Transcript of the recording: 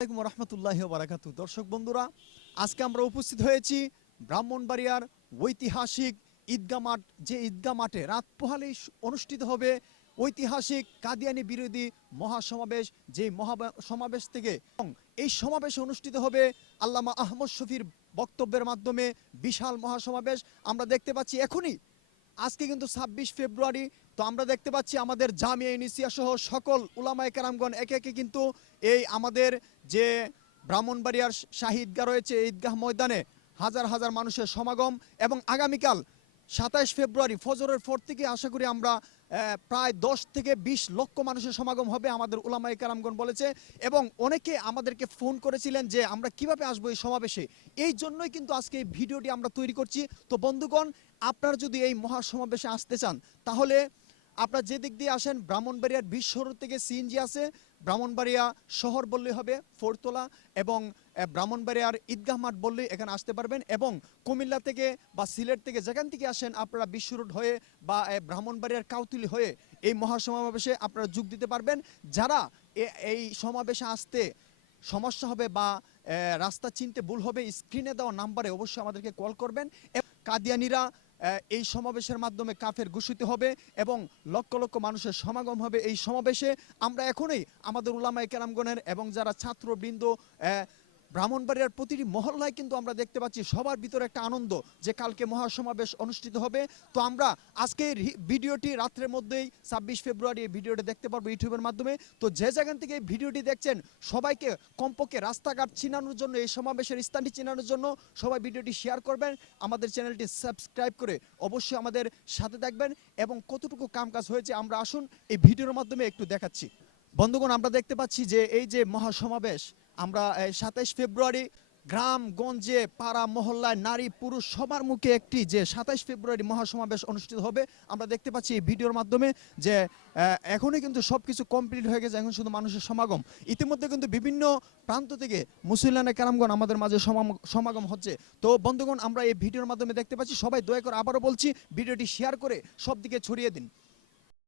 আসসালামু রহমতুল্লাহি ওয়া বারাকাতুহু। দর্শক বন্ধুরা, আজকে আমরা উপস্থিত হয়েছি ব্রাহ্মণবাড়িয়ার ঐতিহাসিক ঈদগাহ মাঠ। যে ঈদগাহ মাঠে রাত পোহালেই অনুষ্ঠিত হবে ঐতিহাসিক কাদিয়ানি বিরোধী মহাসমাবেশ। যে মহাসমাবেশ থেকে এই সমাবেশ অনুষ্ঠিত হবে আল্লামা আহমদ শফির বক্তব্যের মাধ্যমে বিশাল মহাসমাবেশ। আমরা দেখতে পাচ্ছি এখনই আজকে কিন্তু ২৬ ফেব্রুয়ারি। তো আমরা দেখতে পাচ্ছি আমাদের জামিয়া ইউনিসিয়া সহ সকল উলামায়ে কেরামগণ একে একে কিন্তু এই আমাদের যে ব্রাহ্মণবাড়িয়ার শাহী ঈদগাহ রয়েছে এই ঈদগাহ ময়দানে হাজার হাজার মানুষের সমাগম। এবং আগামীকাল ২৭ ফেব্রুয়ারি ফজরের পর থেকে আশা করি আমরা প্রায় ১০ থেকে ২০ লক্ষ মানুষের সমাগম হবে আমাদের উলামায়ে কেরামগণ বলেছে। এবং অনেকে আমাদেরকে ফোন করেছিলেন যে আমরা কিভাবে আসবো এই সমাবেশে। এই জন্যই কিন্তু আজকে এই ভিডিওটি আমরা তৈরি করছি। তো বন্ধুগণ, আপনারা যদি এই মহাসমাবেশে আসতে চান তাহলে আপনারা যে দিক দিয়ে আসেন, ব্রাহ্মণবাড়িয়ার বিশ্ব রোড থেকে সিএনজি আছে, ব্রাহ্মণবাড়িয়া শহর বললেই হবে ফোরতলা, এবং ব্রাহ্মণবাড়িয়ার ঈদগাহ মাঠ বললেই এখানে আসতে পারবেন। এবং কুমিল্লা থেকে বা সিলেট থেকে যেখান থেকে আসেন আপনারা বিশ্ব রোড হয়ে বা ব্রাহ্মণবাড়িয়ার কাউতুলি হয়ে এই মহাসমাবেশে আপনারা যোগ দিতে পারবেন। যারা এই সমাবেশে আসতে সমস্যা হবে বা রাস্তা চিনতে ভুল হবে, স্ক্রিনে দেওয়া নাম্বারে অবশ্যই আমাদেরকে কল করবেন। কাদিয়ানিরা এই সমাবেশের মাধ্যমে কাফের ঘোষিত হবে এবং লক্ষ লক্ষ মানুষের সমাগম হবে এই সমাবেশে। আমরা এখনই আমাদের উলামায়ে কেরামগণের এবং যারা ছাত্রবৃন্দ ব্রাহ্মণবাড়িয়ার প্রতিটি মহল্লায় কিন্তু আমরা দেখতে পাচ্ছি সবার ভিতরে একটা আনন্দ যে কালকে মহাসমাবেশ অনুষ্ঠিত হবে। তো আমরা আজকের ভিডিওটি রাত্রের মধ্যেই ২৬ ফেব্রুয়ারি এই ভিডিওটি দেখতে পারবো ইউটিউবের মাধ্যমে। তো যে জায়গা থেকে এই ভিডিওটি দেখছেন সবাইকে কমপক্ষে রাস্তাঘাট চিনানোর জন্য, এই সমাবেশের স্থানটি চিনানোর জন্য সবাই ভিডিওটি শেয়ার করবেন, আমাদের চ্যানেলটি সাবস্ক্রাইব করে অবশ্যই আমাদের সাথে থাকবেন। এবং কতটুকু কাজ হয়েছে আমরা আসুন এই ভিডিওর মাধ্যমে একটু দেখাচ্ছি। বন্ধুগণ, আমরা দেখতে পাচ্ছি যে এই যে মহাসমাবেশ আমরা ২৭ ফেব্রুয়ারি গ্রামগঞ্জে পাড়া মহল্লায় নারী পুরুষ সবার মুখে একটি যে ২৭ ফেব্রুয়ারি মহাসমাবেশ অনুষ্ঠিত হবে আমরা দেখতে পাচ্ছি এই ভিডিওর মাধ্যমে যে এখনই কিন্তু সব কিছু কমপ্লিট হয়ে গেছে, এখন শুধু মানুষের সমাগম। ইতিমধ্যে কিন্তু বিভিন্ন প্রান্ত থেকে মুসলিয়ানে কেরামগণ আমাদের মাঝে সমাগম হচ্ছে। তো বন্ধুগণ, আমরা এই ভিডিওর মাধ্যমে দেখতে পাচ্ছি, সবাই দয়া করে আবারও বলছি ভিডিওটি শেয়ার করে সব দিকে ছড়িয়ে দিন।